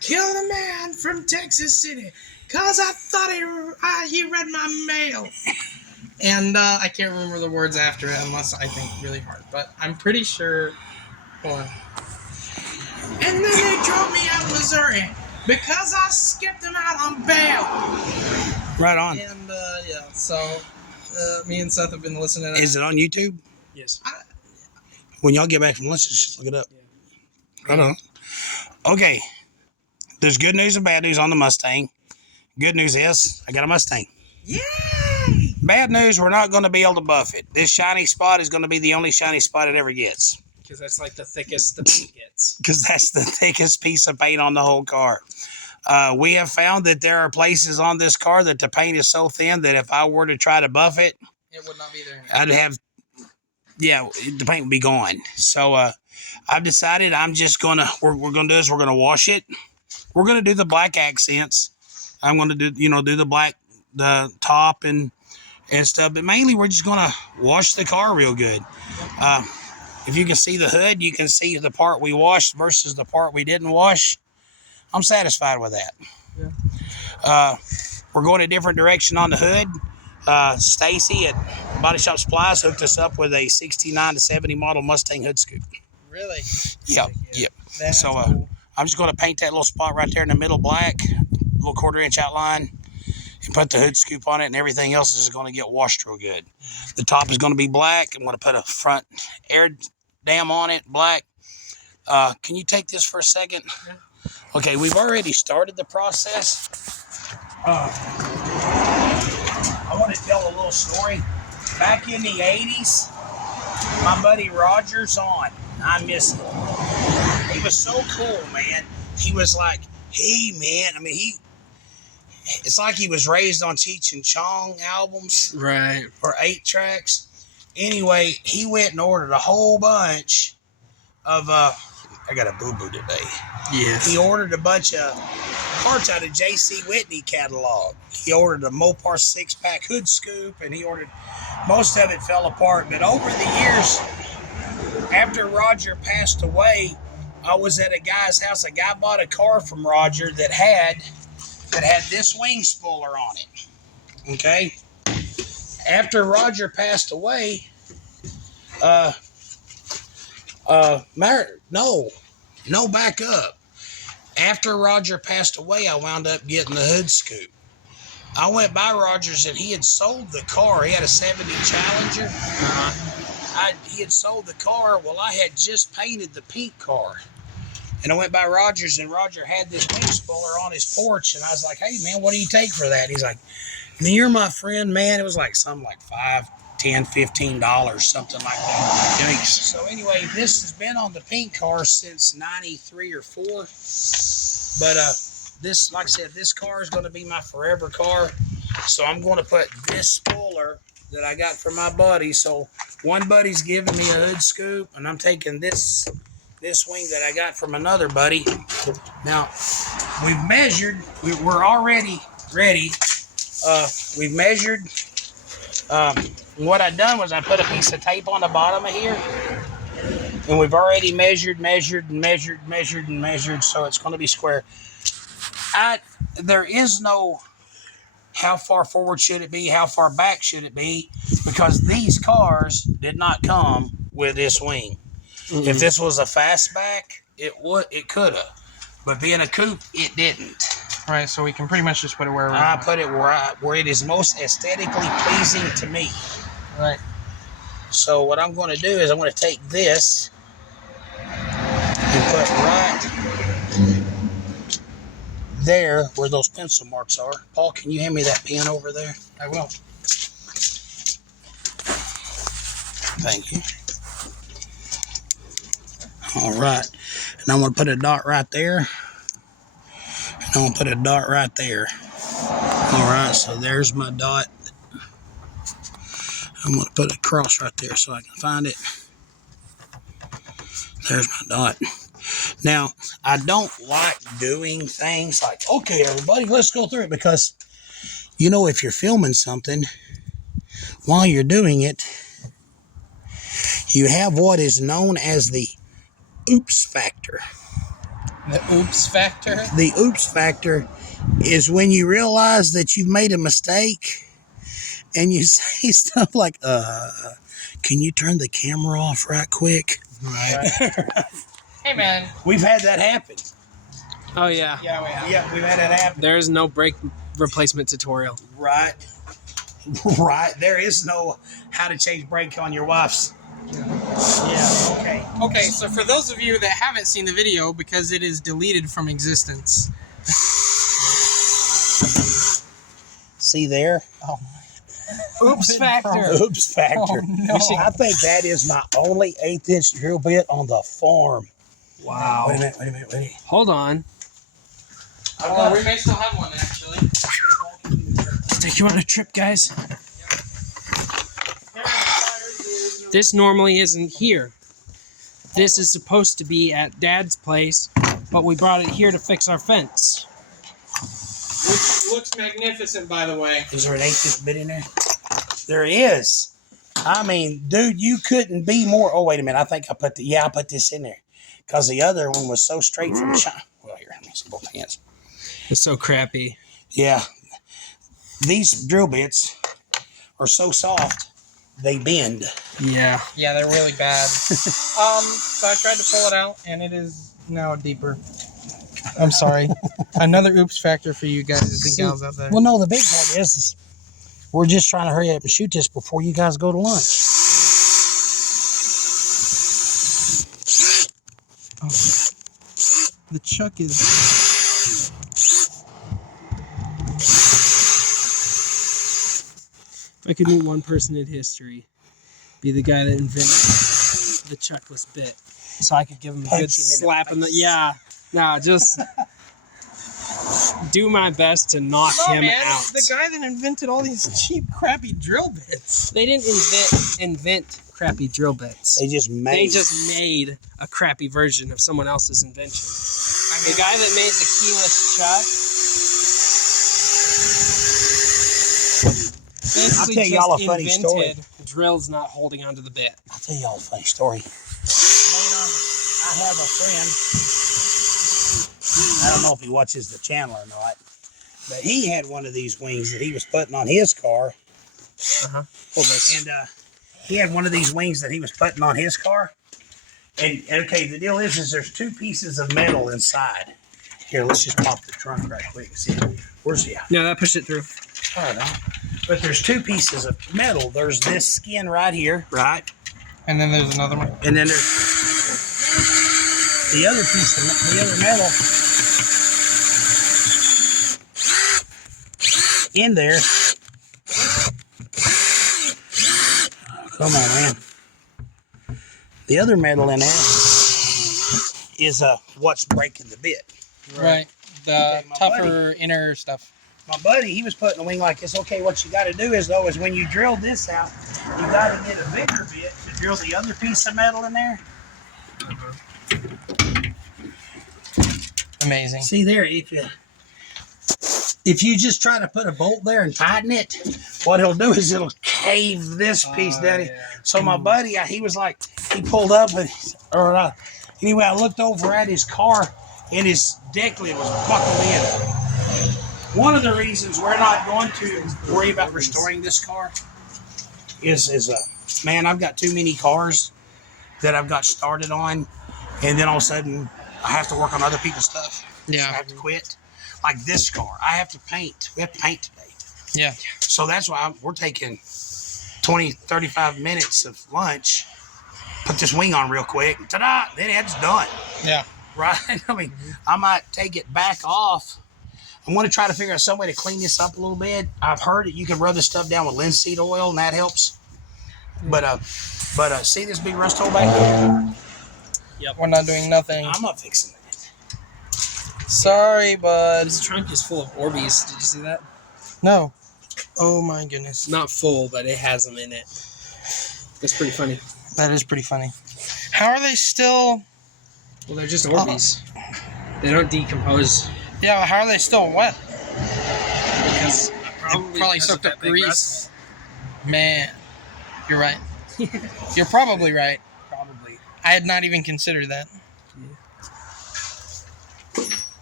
killed a man from Texas City because I thought he read my mail. And I can't remember the words after it unless I think really hard. But I'm pretty sure. Hold on. And then they drove me out of Missouri because I skipped him out on bail. Right on. And yeah, so me and Seth have been listening to that. Is it on YouTube? Yes. When y'all get back from lunch, just look it up. Yeah. Right on. Okay. There's good news and bad news on the Mustang. Good news is I got a Mustang. Yay! Bad news, we're not going to be able to buff it. This shiny spot is going to be the only shiny spot it ever gets. Because that's like the thickest the paint gets. Because that's the thickest piece of paint on the whole car. We have found that there are places on this car that the paint is so thin that if I were to try to buff it, it would not be there anymore. I'd have, the paint would be gone. So I've decided we're going to do is we're going to wash it. We're going to do the black accents. I'm going to do the black, the top and stuff. But mainly we're just going to wash the car real good. If you can see the hood, you can see the part we washed versus the part we didn't wash. I'm satisfied with that. Yeah. We're going a different direction on the hood. Stacy at Body Shop Supplies hooked us up with a 69 to 70 model Mustang hood scoop. Really? Yep. That's So cool. I'm just going to paint that little spot right there in the middle black, little 1/4 inch outline, and put the hood scoop on it, and everything else is going to get washed real good. The top is going to be black. I'm going to put a front air dam on it, black. Can you take this for a second? Yeah. Okay, we've already started the process. I want to tell a little story. Back in the 80s, my buddy Roger's on. I miss him. He was so cool, man. He was like, hey, man. I mean, it's like he was raised on Cheech and Chong albums. Right. Or 8 tracks. Anyway, he went and ordered a whole bunch of, I got a boo-boo today. Yes. He ordered a bunch of parts out of J.C. Whitney catalog. He ordered a Mopar 6-pack hood scoop, and most of it fell apart. But over the years, after Roger passed away, I was at a guy's house. A guy bought a car from Roger that had this wing spoiler on it. Okay? After Roger passed away, no, back up. After Roger passed away, I wound up getting the hood scoop. I went by Roger's and he had sold the car. He had a 70 Challenger. He had sold the car. Well, I had just painted the pink car. And I went by Roger's and Roger had this wing spoiler on his porch. And I was like, hey, man, what do you take for that? And he's like, man, you're my friend, man. It was like something like $5, $10, $15, something like that. Yikes. So anyway, this has been on the pink car since 93 or 4. But this, like I said, this car is going to be my forever car. So I'm going to put this spoiler that I got from my buddy. So one buddy's giving me a hood scoop, and I'm taking this wing that I got from another buddy. Now, we've measured. We're already ready. We've measured. What I done was I put a piece of tape on the bottom of here, and we've already measured, so it's going to be square. There is no how far forward should it be, how far back should it be, because these cars did not come with this wing. Mm-hmm. If this was a fastback, it could have, but being a coupe, it didn't. Right, so we can pretty much just put it wherever we want. I put it where it is most aesthetically pleasing to me. Right. So what I'm going to do is I'm going to take this and put right there where those pencil marks are. Paul, can you hand me that pen over there? I will. Thank you. All right. And I'm going to put a dot right there. And I'm going to put a dot right there. All right, so there's my dot. I'm going to put a cross right there so I can find it. There's my dot. Now, I don't like doing things like, okay, everybody, let's go through it. Because, if you're filming something, while you're doing it, you have what is known as the oops factor. The oops factor. The oops factor is when you realize that you've made a mistake and you say stuff like, can you turn the camera off right quick? Right. Hey, man. We've had that happen. Oh, yeah. Yeah, we have. Yeah, we've had that happen. There's no brake replacement tutorial. Right. Right. There is no how to change brake on your wife's. Yeah, okay. Okay, so for those of you that haven't seen the video, because it is deleted from existence. See there? Oh, Oops factor. Oops factor. Oh, no. I think that is my only 1/8" drill bit on the farm. Wow. Wait a minute. Hold on. Oh, we may still have one, actually. Let's take you on a trip, guys. This normally isn't here. This is supposed to be at Dad's place, but we brought it here to fix our fence. Which looks magnificent, by the way. Is there an 1/8" bit in there? There is. I mean, dude, you couldn't be more. Oh, wait a minute. I think I put I put this in there because the other one was so straight from China. Well, here, let me see both hands. It's so crappy. Yeah. These drill bits are so soft, they bend. Yeah. Yeah, they're really bad. So I tried to pull it out, and it is now deeper. I'm sorry. Another oops factor for you guys and gals out there. Well, no, the big part is we're just trying to hurry up and shoot this before you guys go to lunch. Oh. The chuck is... If I could meet one person in history, be the guy that invented the chuckless bit, so I could give him a Punch good him in the slap in the. face. Yeah, no, just do my best to knock him out. The guy that invented all these cheap, crappy drill bits. They didn't invent crappy drill bits. They just made a crappy version of someone else's invention. The guy that made the keyless chuck. I'll tell y'all a funny story. Drills not holding onto the bit. I'll tell y'all a funny story. I have a friend. I don't know if he watches the channel or not, but he had one of these wings that he was putting on his car. And he had one of these wings that he was putting on his car. And okay, the deal is there's two pieces of metal inside. Here, let's just pop the trunk right quick. See, where's the? No, that pushed it through. I don't know. But there's two pieces of metal. There's this skin right here, right? And then there's another one. And then there's the other piece of the other metal in there. Oh, come on, man. The other metal in there is what's breaking the bit. Right. The Okay, tougher inner stuff. My buddy, he was putting a wing like this. Okay, what you got to do is when you drill this out, you got to get a bigger bit to drill the other piece of metal in there. Amazing. See there, if you just try to put a bolt there and tighten it, what it'll do is it'll cave this piece down. Yeah. So my buddy, he was like, he pulled up, anyway, I looked over at his car, and his deck lid was buckled in. One of the reasons we're not going to worry about restoring this car is man, I've got too many cars that I've got started on, and then all of a sudden I have to work on other people's stuff. Yeah. So I have to quit. Like this car, I have to paint. We have to paint today. Yeah. So that's why we're taking 20, 35 minutes of lunch, put this wing on real quick, ta-da, then it's done. Yeah. Right? I mean, I might take it back off. I want to try to figure out some way to clean this up a little bit. I've heard that you can rub this stuff down with linseed oil, and that helps. But see this big rust hole back there? Yep. We're not doing nothing. I'm not fixing it. Sorry, bud. This trunk is full of Orbeez. Did you see that? No. Oh my goodness. Not full, but it has them in it. That's pretty funny. That is pretty funny. How are they still... Well, they're just Orbeez. They don't decompose. Yeah, how are they still wet? Because Probably soaked up grease. Man, you're right. You're probably right. Probably. I had not even considered that.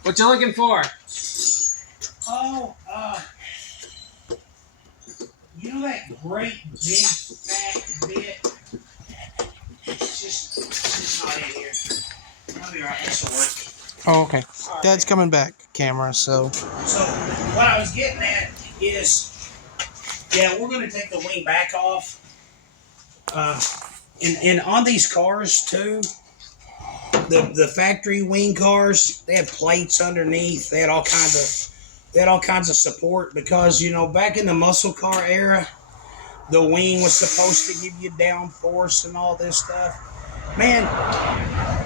What you looking for? Oh, you know that great big fat bit? It's just not in here. I'll be right. This will work. Oh, okay. Dad's coming back, camera. So So what I was getting at is, yeah, we're going to take the wing back off. And on these cars too, the factory wing cars, they had plates underneath. They had all kinds of support because back in the muscle car era, the wing was supposed to give you downforce and all this stuff. Man,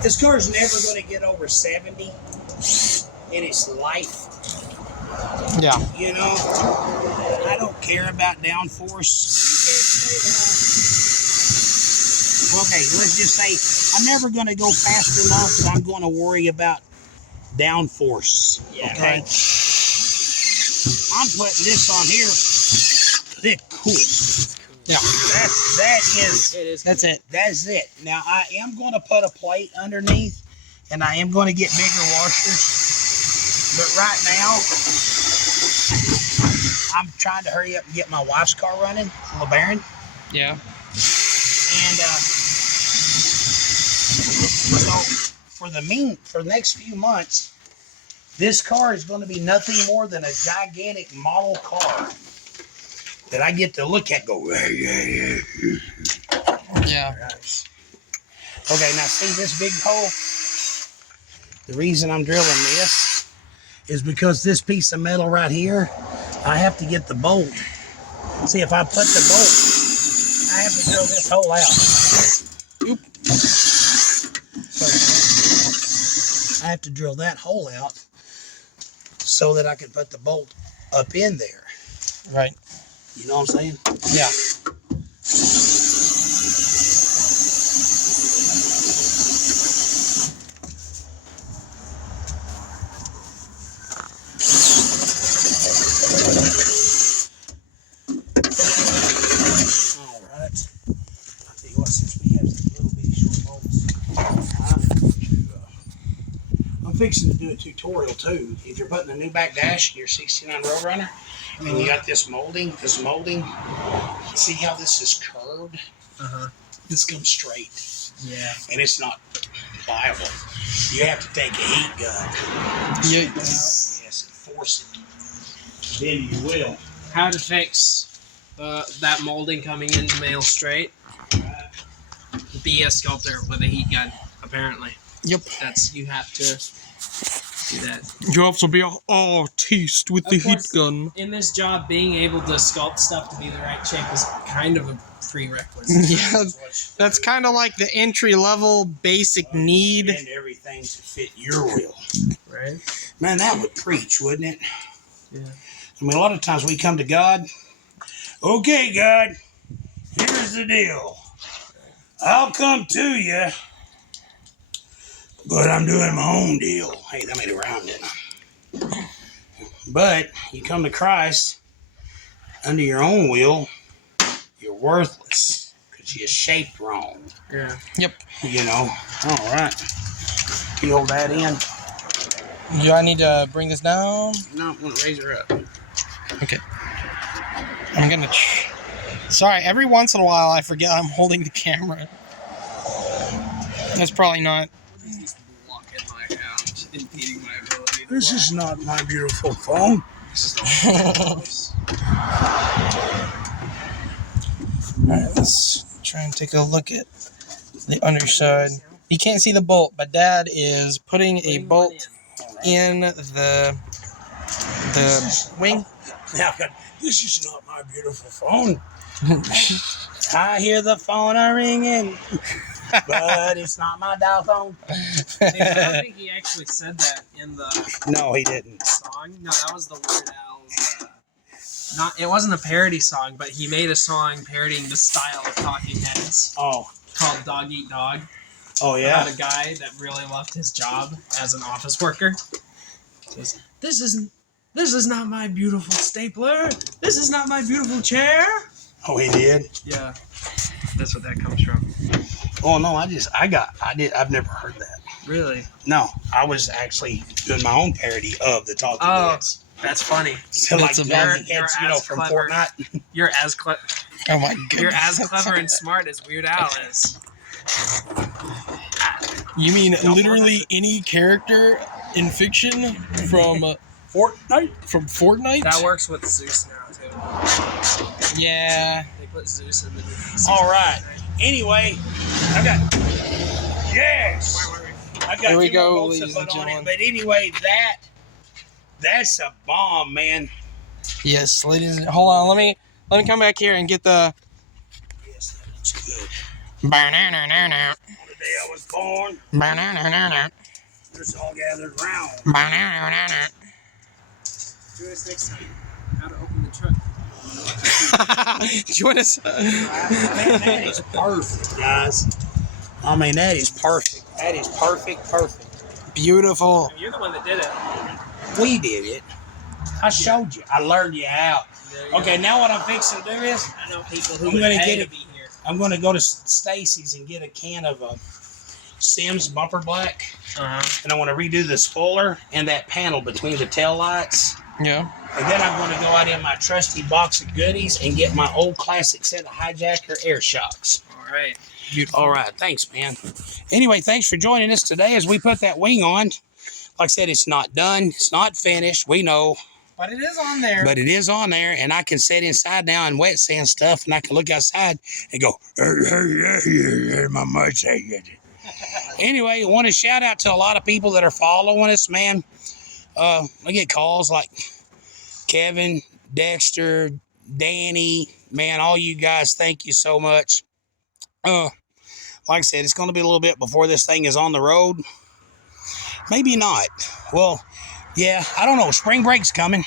this car is never going to get over 70 in its life. yeah. I don't care about downforce. Okay, let's just say I'm never going to go fast enough, so I'm going to worry about downforce. Yeah. Okay. I'm putting this on here. They're cool. Yeah. That's it. That's it. Now I am going to put a plate underneath, and I am going to get bigger washers. But right now, I'm trying to hurry up and get my wife's car running, LeBaron. Yeah. And so for the next few months, this car is going to be nothing more than a gigantic model car that I get to look at, go, Yeah. Okay, now see this big hole? The reason I'm drilling this is because this piece of metal right here, I have to get the bolt. See, if I put the bolt, I have to drill this hole out. Oop. So I have to drill that hole out so that I can put the bolt up in there. Right. You know what I'm saying? Yeah. All right. I'll tell you what, since we have these little bitty short bolts, I'm fixing to do a tutorial too. If you're putting a new back dash in your 69 Roadrunner, and you got this molding, see how this is curved? This comes straight. Yeah. And it's not pliable. You have to take a heat gun. Yes. Yes, and force it. Then you will. How to fix that molding coming in the mail straight? Be a sculptor with a heat gun, apparently. Yep. You have to do that. You have to be an artist with the Of heat course, gun. In this job, being able to sculpt stuff to be the right shape is kind of a prerequisite. Yeah, that's kind of like the entry level basic need. And everything to fit your will. Right? Man, that would preach, wouldn't it? Yeah. I mean, a lot of times we come to God. Okay, God, here's the deal. I'll come to you, but I'm doing my own deal. Hey, that made it round, didn't I? But you come to Christ under your own will, you're worthless because you're shaped wrong. Yeah. Yep. All right. You hold that in. Do I need to bring this down? No, I'm going to raise her up. Okay. I'm gonna. Sorry, every once in a while I forget I'm holding the camera. That's probably not. Blocking my out, impeding my ability to This is not my beautiful phone. Alright, let's try and take a look at the underside. You can't see the bolt, but Dad is putting a bolt in the wing. Now, this is not my beautiful phone. I hear the phone a ringing, but it's not my dial phone. I don't think he actually said that in the No, he didn't. song. No, that was the Weird Al's. It wasn't a parody song, but he made a song parodying the style of Talking Heads Oh, called "Dog Eat Dog." oh yeah. About a guy that really loved his job as an office worker. Says, "This is not my beautiful stapler. This is not my beautiful chair." Oh, he did. Yeah, that's what that comes from. Oh no, I've never heard that. Really? No, I was actually doing my own parody of the Talking Oh. Heads. That's funny. So like That's Talking You're Heads, as from clever. Fortnite. You're as clever. Oh my goodness. You're as clever and smart as Weird Al is. You mean Y'all literally any character in fiction from Fortnite. Fortnite? That works with Zeus now too. Yeah. They put Zeus in the new All right. Anyway, I've got I've got Here we two go, more bolts to ladies and put on it. gentlemen. But anyway, that's a bomb, man. Yes, ladies. Hold on. Let me come back here and get the. Yes, that looks good. Banana. On the day I was born, Banana. it's all gathered round. Banana. Do us next time. How to open the truck. Join us. Man, that is perfect, guys. I mean, that is perfect. That is perfect. Beautiful. You're the one that did it. We did it. I showed you. I learned you out. There you Okay, go. now what I'm fixing to do is I know people who I'm would gonna pay get to it. be here. I'm going to go to Stacy's and get a can of Sims Bumper Black. And I want to redo the spoiler and that panel between the tail lights. Yeah. And then I'm going to go out in my trusty box of goodies and get my old classic set of Hijacker air shocks. All right. Beautiful. All right. Thanks, man. Anyway, thanks for joining us today as we put that wing on. Like I said, it's not done. It's not finished. We know. But it is on there. But it is on there, and I can sit inside now and wet sand stuff, and I can look outside and go, my Mustang. Anyway, I want to shout out to a lot of people that are following us, man. I get calls like Kevin, Dexter, Danny, man, all you guys, thank you so much. Like I said, it's going to be a little bit before this thing is on the road. Maybe not. Well, yeah, I don't know. Spring break's coming.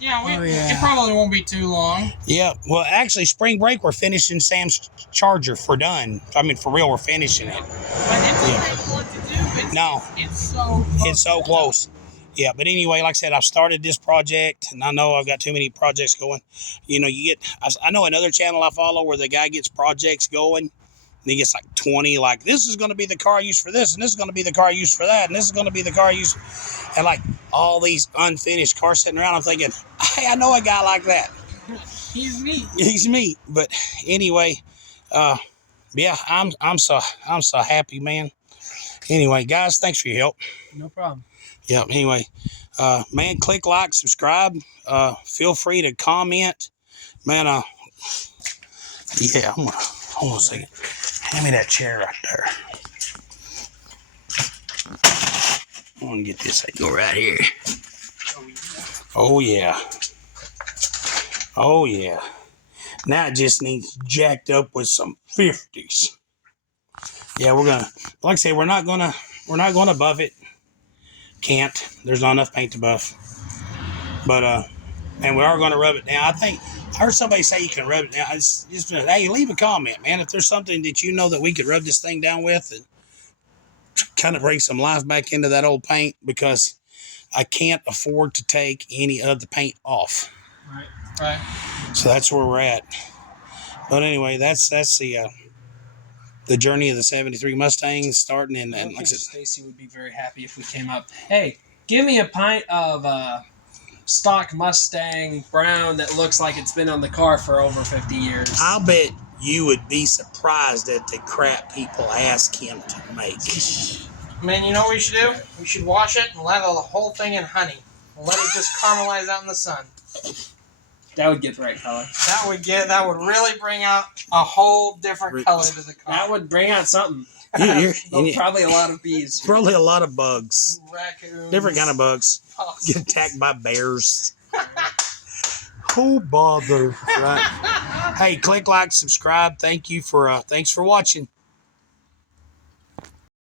Yeah, it probably won't be too long. Yeah, well, actually, spring break, we're finishing Sam's Charger for done. I mean, for real, we're finishing it. But it's what to do. No. It's so close. Yeah, but anyway, like I said, I've started this project, and I know I've got too many projects going. You know, I know another channel I follow where the guy gets projects going, and he gets like 20, like, this is going to be the car used for this, and this is going to be the car used for that, and this is going to be the car used, and like all these unfinished cars sitting around. I'm thinking, hey, I know a guy like that. He's me. He's me. But anyway, yeah, I'm so happy, man. Anyway, guys, thanks for your help. No problem. Yeah, anyway, man, click like, subscribe. Feel free to comment. Man, yeah, hold on a second. Hand me that chair right there. I want to get this thing go right here. Oh, yeah. Oh, yeah. Now it just needs jacked up with some 50s. Yeah, we're gonna, like I say, we're not gonna buff it. Can't. There's not enough paint to buff. But and we are gonna rub it down. I heard somebody say you can rub it down. It's just, hey, leave a comment, man. If there's something that you know that we could rub this thing down with and kind of bring some life back into that old paint, because I can't afford to take any of the paint off. Right. So that's where we're at. But anyway, that's the journey of the '73 Mustang starting, and like I said, Stacy would be very happy if we came up. Hey, give me a pint of stock Mustang brown that looks like it's been on the car for over 50 years. I'll bet you would be surprised at the crap people ask him to make. Man, you know what we should do? We should wash it and lather the whole thing in honey. Let it just caramelize out in the sun. That would get the right color. That would really bring out a whole different color to the car. That would bring out something. Probably a lot of bees. Probably a lot of bugs. Raccoons. Different kind of bugs. Possums. Get attacked by bears. Who bother? Right. Hey, click like, subscribe. Thanks for watching.